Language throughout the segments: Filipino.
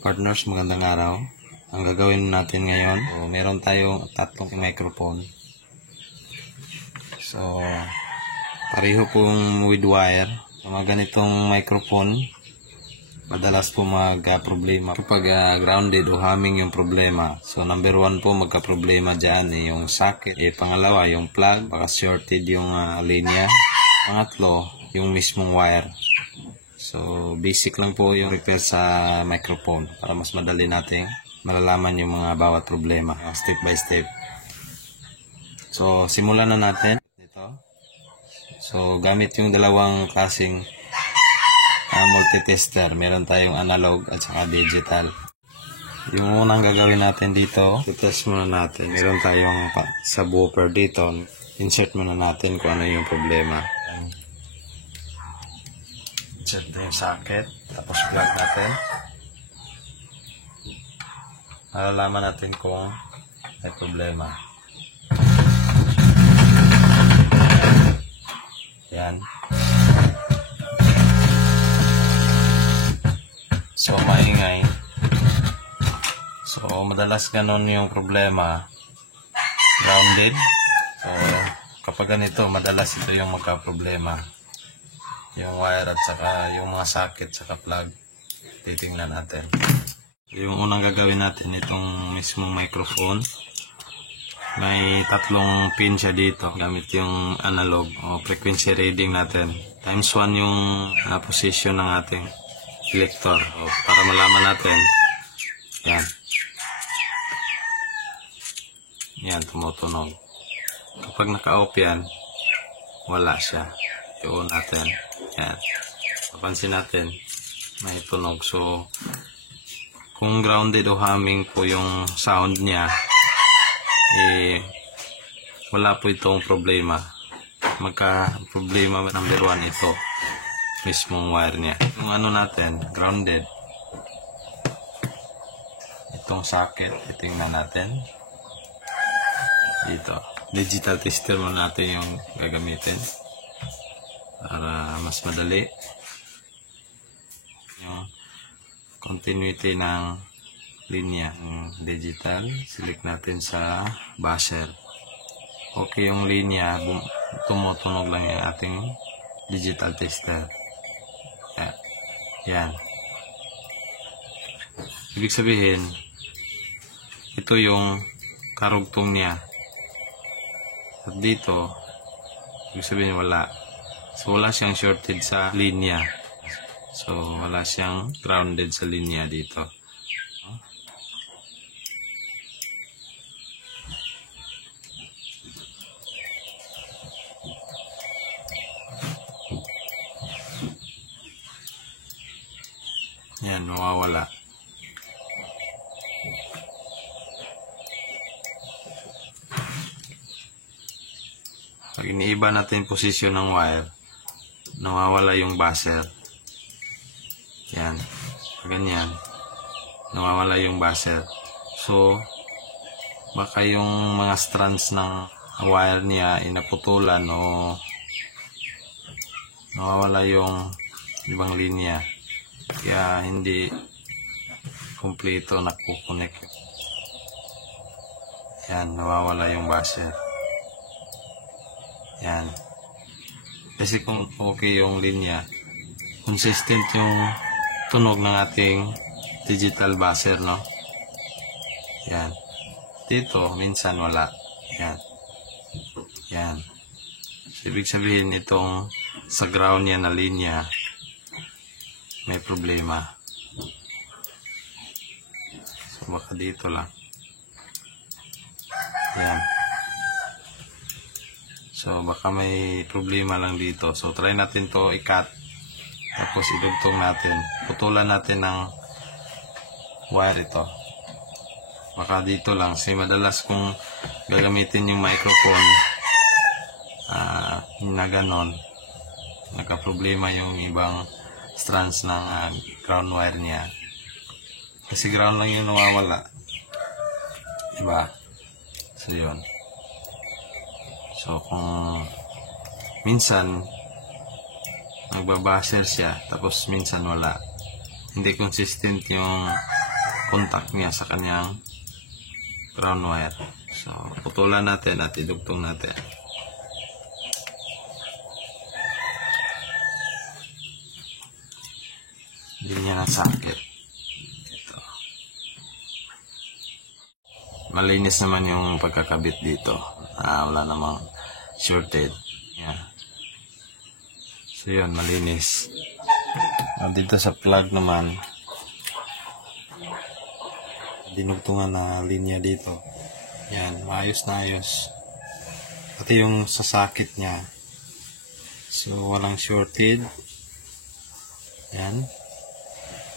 Partners, magandang araw. Ang gagawin natin ngayon, meron tayong tatlong microphone. So, pareho pong with wire. So, mga ganitong microphone, madalas po magka-problema kapag grounded o humming yung problema. So, number one po magka-problema dyan yung socket. Pangalawa, yung plug, baka shorted yung linya. Pangatlo, yung mismong wire. So, basic lang po yung repair sa microphone para mas madali natin malalaman yung mga bawat problema step by step. So, simulan na natin ito. So, gamit yung dalawang klaseng multitester. Meron tayong analog at saka digital. Yung unang gagawin natin dito, test muna natin. Meron tayong subwoofer dito. Insert muna natin kung ano yung problema. Insert yung socket, tapos plug natin. Malalaman natin kung may problema. Yan. So, maingay. So, madalas ganun yung problema. Grounded. So, kapag ganito, madalas ito yung magka-problema. Yung wire at saka yung mga socket saka plug. Titingnan natin. Yung unang gagawin natin itong mismong microphone. May tatlong pin siya dito. Gamit yung analog o frequency reading natin. Times 1 yung position ng ating selector. O, para malaman natin. Yan. Yan, tumutunog. Kapag naka-off yan, wala siya. Iyon natin. Yan. Papansin natin, may tunog. So, kung grounded o humming po yung sound niya, wala po itong problema. Magka-problema number 1 ito. Mismong wire niya. Yung ano natin, grounded. Itong socket, itingnan natin. Dito. Digital tester mo natin yung gagamitin. Para mas madali yung continuity ng linya. Yung digital, select natin sa buzzer. Okay yung linya, tumutunog lang yung ating digital tester. Yan. Ibig sabihin, ito yung karugtong niya. At dito, ibig sabihin wala. So, wala siyang shorted sa linya. So, wala siyang grounded sa linya dito. Yan, mawawala. Pag iniiba natin yung posisyon ng wire, nawawala yung buzzer. Yan. Ganyan. Nawawala yung buzzer. So, baka yung mga strands ng wire niya inaputulan o nawawala yung ibang linya. Kaya hindi kompleto nakukunik. Yan. Nawawala yung buzzer. Yan. Kasi kung okay yung linya, consistent yung tunog ng ating digital buzzer, no? Yan. Dito, minsan wala. Yan. Yan. So, ibig sabihin, itong sa ground niya na linya, may problema. So, baka dito lang. Yan. So, baka may problema lang dito. So, try natin to i-cut. Tapos, idugtong natin. Putulan natin ng wire ito. Baka dito lang. Kasi madalas kung gagamitin yung microphone na ganon, nagka-problema yung ibang strands ng ground wire niya. Kasi ground lang yung nawawala. Diba? So, yun. So, kung minsan nagbabuzzer siya, tapos minsan wala. Hindi consistent yung contact niya sa kanyang ground wire. So, putulan natin at idugtong natin. Hindi niya nasakit. Ito. Malinis naman yung pagkakabit dito. Wala namang shorted. Yan. So yun, malinis. Dito sa plug naman, dinugtungan na linya dito. Yan, maayos na ayos. Pati yung sasakit niya. So, walang shorted. Yan.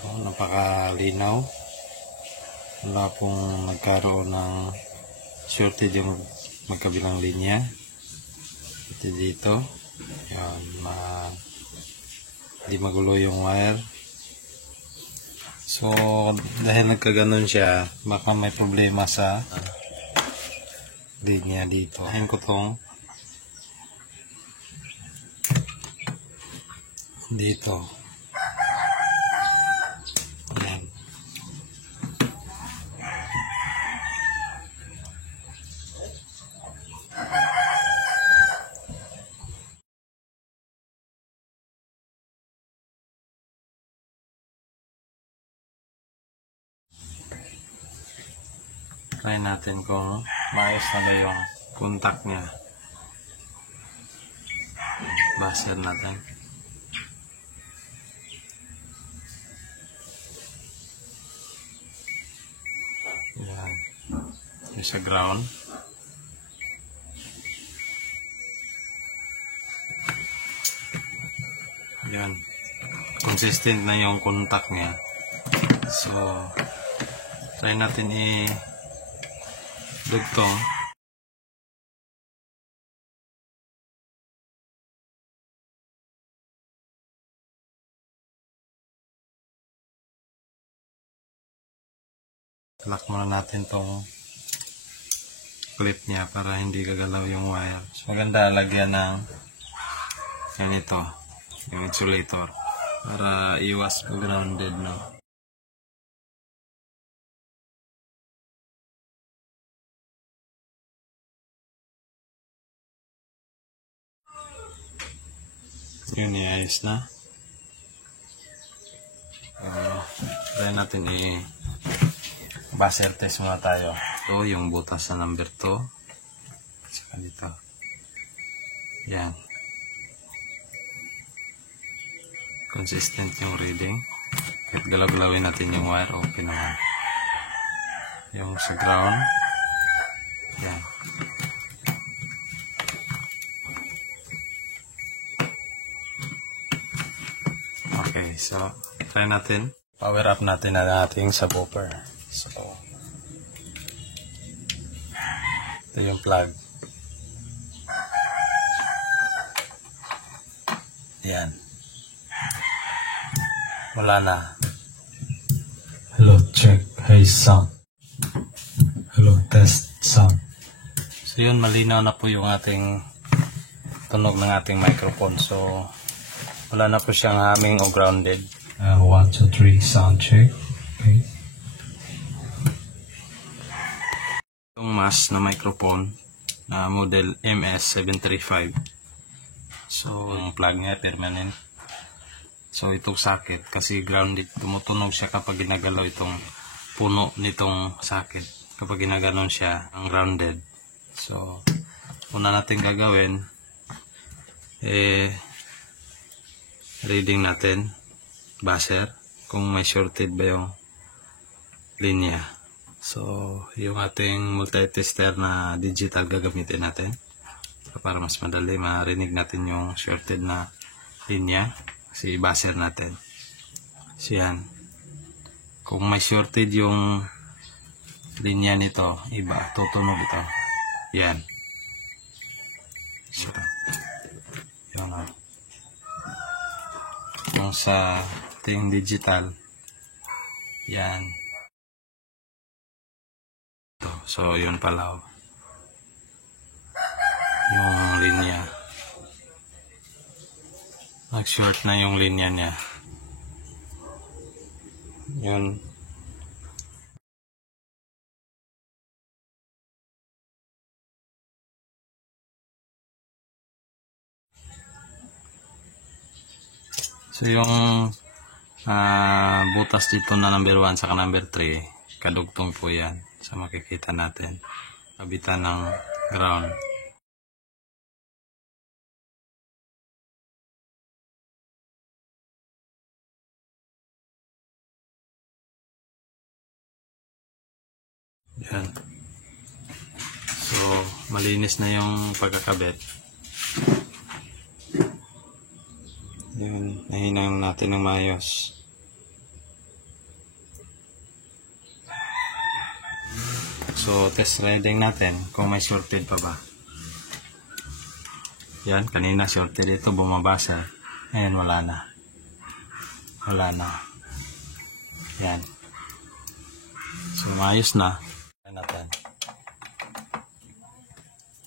Napakalinaw. Wala pong nagkaroon ng shorted yung magkabilang linya. Pati dito. Yan, hindi magulo yung wire. So, dahil nagkaganon siya, baka may problema sa linya dito. Ahin ko tong dito. Ayan. Try natin kung maayos na ba yung contact niya. Buzzer natin. Yan. Yung sa ground. Yan. Consistent na yung contact niya. So, try natin dugtong. Lock muna natin tong clip niya para hindi gagalaw yung wire. So, maganda lagyan ng ganito, yung insulator para iwas grounded, no? Yun, iayos na. Try natin buzzer test muna tayo. Ito yung butas sa number 2. Saka dito. Yan. Consistent yung reading. Kahit galaw-galawin natin yung wire, okay naman. Yung sa ground. Yan. Okay, so try natin. Power up natin ang ating subwoofer. So, ito yung plug. Yan. Wala na. Hello, check. Hey, sound. Hello, test sound. So yun, malinaw na po yung ating tunog ng ating microphone. So, wala na po siyang humming o grounded. 1, 2, 3, sound check. Okay. Itong mas na microphone na model MS735. So, yung plug niya permanent. So, itong socket kasi grounded. Tumutunog siya kapag ginagalaw itong puno nitong socket. Kapag ginaganon siya, ang grounded. So, una natin gagawin, reading natin, buzzer, kung may shorted ba yung linya. So, yung ating multi-tester na digital gagamitin natin. So, para mas madali, marinig natin yung shorted na linya. Kasi buzzer natin. So, yan. Kung may shorted yung linya nito, iba, tutunog ito. Yan. So, yun o. Kung sa ating digital, yan. So, yun pala. Yung linya. Nag-short na yung linya niya. Yun. So yung butas dito na number 1 saka number 3, kadugtong po yan. So makikita natin, kabitan ng ground. Yan. So malinis na yung pagkakabit. Yun, nahinang natin ng maayos. So test riding natin kung may shorted pa ba. Yan, kanina shorted ito, bumabasa. Ayan, wala na. Wala na. Yan. So maayos na. Ayan natin.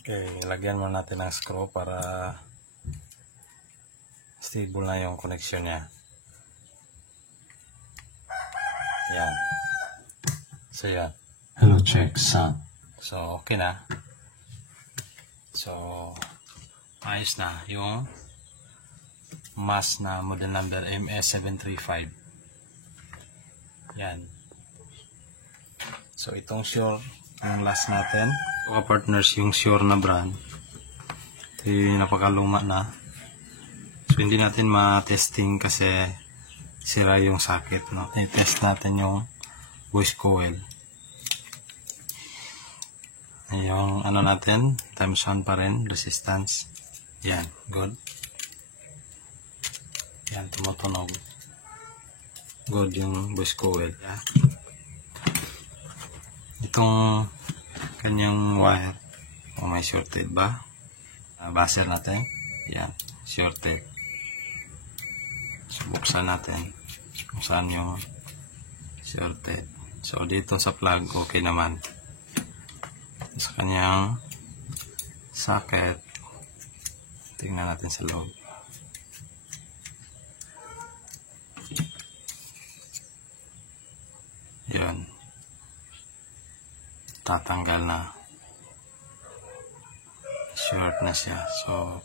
Okay, lagyan mo natin ng screw para stable na yung connection niya. Yan. So yan. Hello, check sound. So okay na. So ayos na yung mass na model number MS735. Yan. So itong Shure yung last natin. Mga partners yung Shure na brand. Ito yung napakaluma na. So hindi natin ma-testing kasi sira yung socket, no? I-test natin yung voice coil. Yung ano natin, times 1 pa rin, resistance. Yan, good. Yan, tumutunog. Good yung voice coil. Yeah. Itong kanyang wire, kung may shorted ba, buzzer natin. Yan, shorted. So, buksan natin kung saan yung shorted. So, dito sa plug, okay naman. Sa kanyang socket, tingnan natin sa loob. Yun. Tatanggal na. Short na siya. So,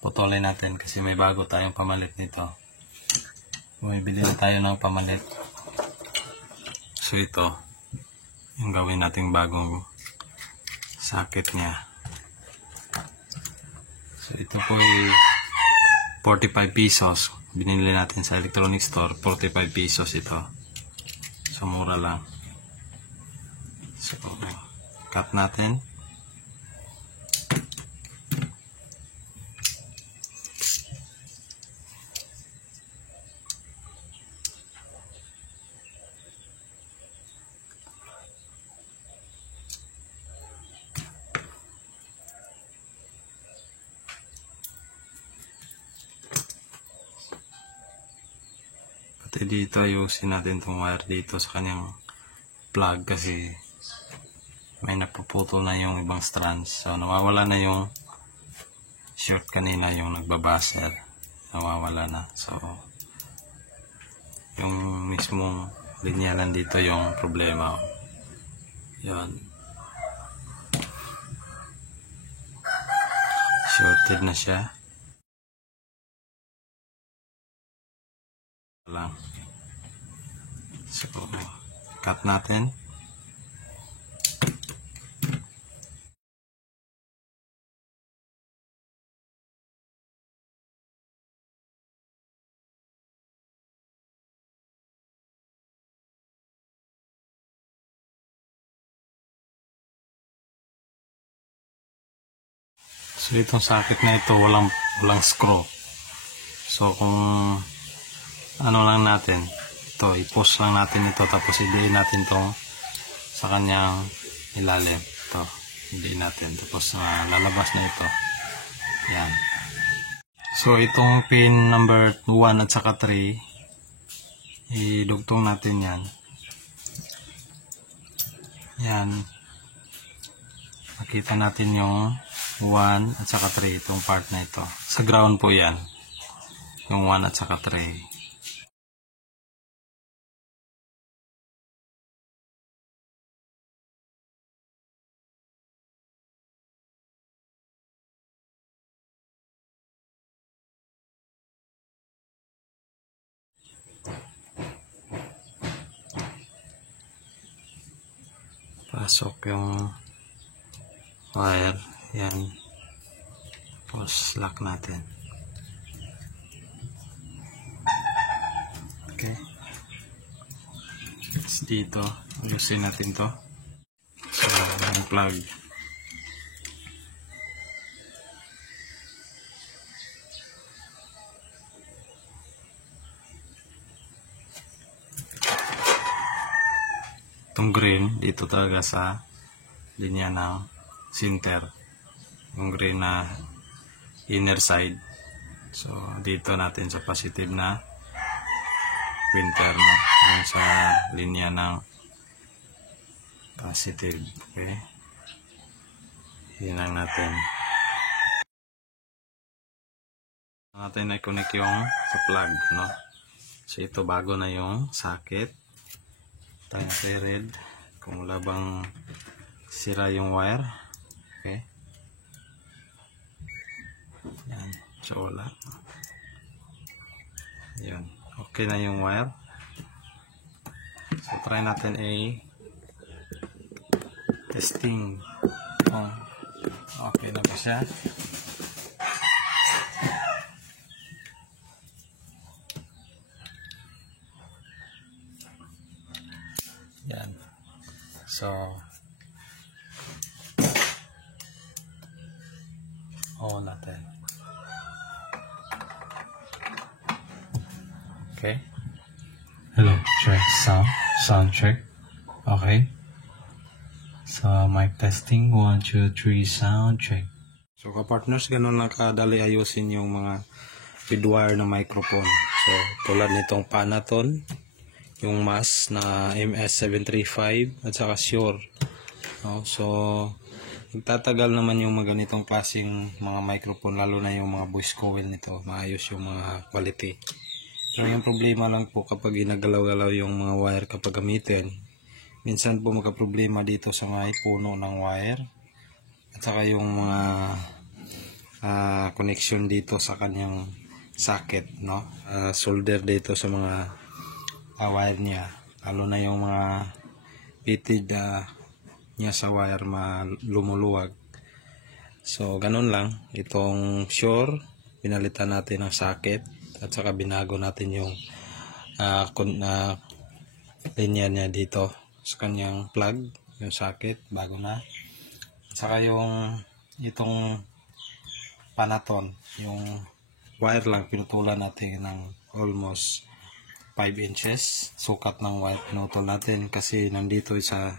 putulin natin kasi may bago tayong pamalit nito. Bumibili na tayo ng pamalit. So ito, yung gawin nating bagong socket niya. So ito po ay 45 pesos. Binili natin sa electronic store, 45 pesos ito. So mura lang. So cut natin. Pati dito ayusin natin itong wire dito sa kanyang plug kasi may napuputol na yung ibang strands. So nawawala na yung short kanina, yung nagbabaser. Nawawala na. So yung mismong linyalan dito yung problema. Yan. Shorted na siya. Lang. So, cut natin. So, itong socket na ito, walang screw. So, kung ano lang natin, ito, i-push lang natin ito, tapos i-diin natin itong sa kanyang ilalim. Ito, i-diin natin, tapos lalabas na ito. Yan. So, itong pin number 1 at saka 3, idugtong natin yan. Yan. Makita natin yung 1 at saka 3, itong part na ito. Sa ground po yan. Yung 1 at saka 3. pasok yung wire. Yan. Tapos lock natin. Okay. Tapos dito, ayusin natin to. So, yung plug. Itong green, dito talaga sa linya ng center. Yung green na inner side. So, dito natin sa positive na winter na yung sa linya ng positive. Okay. Yan lang natin. Natin i-connect yung sa plug, no? So, ito bago na yung socket. Tayo red kung wala bang sira yung wire. Okay. Yan. So, wala. Yan. Okay na yung wire. So, try natin testing. Oh. Okay na ba siya? Yan. So, natin. Okay. Hello, check sound check. Okay. So mic testing 1 2 3 sound check. So ka-partners, ganun lang kadali ayusin yung mga feedwire na microphone. So tulad nitong Panaton, yung MAS na MS735 at saka Shure. No? So nagtatagal naman yung mga ganitong klaseng mga microphone, lalo na yung mga voice coil nito, maayos yung mga quality. So yung problema lang po kapag ginagalaw-galaw yung mga wire kapag gamitin, minsan po magka-problema dito sa may puno ng wire at saka yung mga connection dito sa kanyang socket, no? Solder dito sa mga wire niya, lalo na yung mga fitted niya sa wire lumuluwag. So ganun lang, itong Shure pinalitan natin ng socket at saka binago natin yung linya niya dito sa kanyang plug, yung socket bago na. At saka yung itong Panaton, yung wire lang pinutulan natin ng almost 5 inches sukat ng wire, pinutol natin kasi nandito sa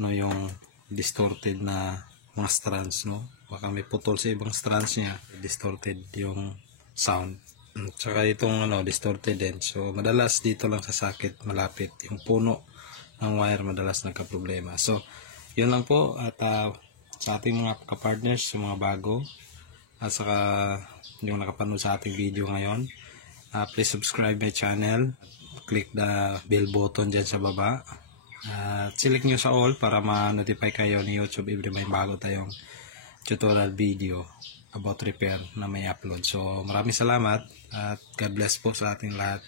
yung distorted na mga strands, no? Baka may putol sa ibang strands niya, distorted yung sound. Tsaka itong distorted din. So madalas dito lang sa socket malapit yung puno ng wire, madalas nagka-problema. So yun lang po. At sa ating mga ka-partners, yung mga bago at saka yung nakapanood sa ating video ngayon, please subscribe my channel, click the bell button dyan sa baba. Select nyo sa all para ma-notify kayo ni YouTube every may bago tayong tutorial video about repair na may upload. So maraming salamat at God bless po sa ating lahat.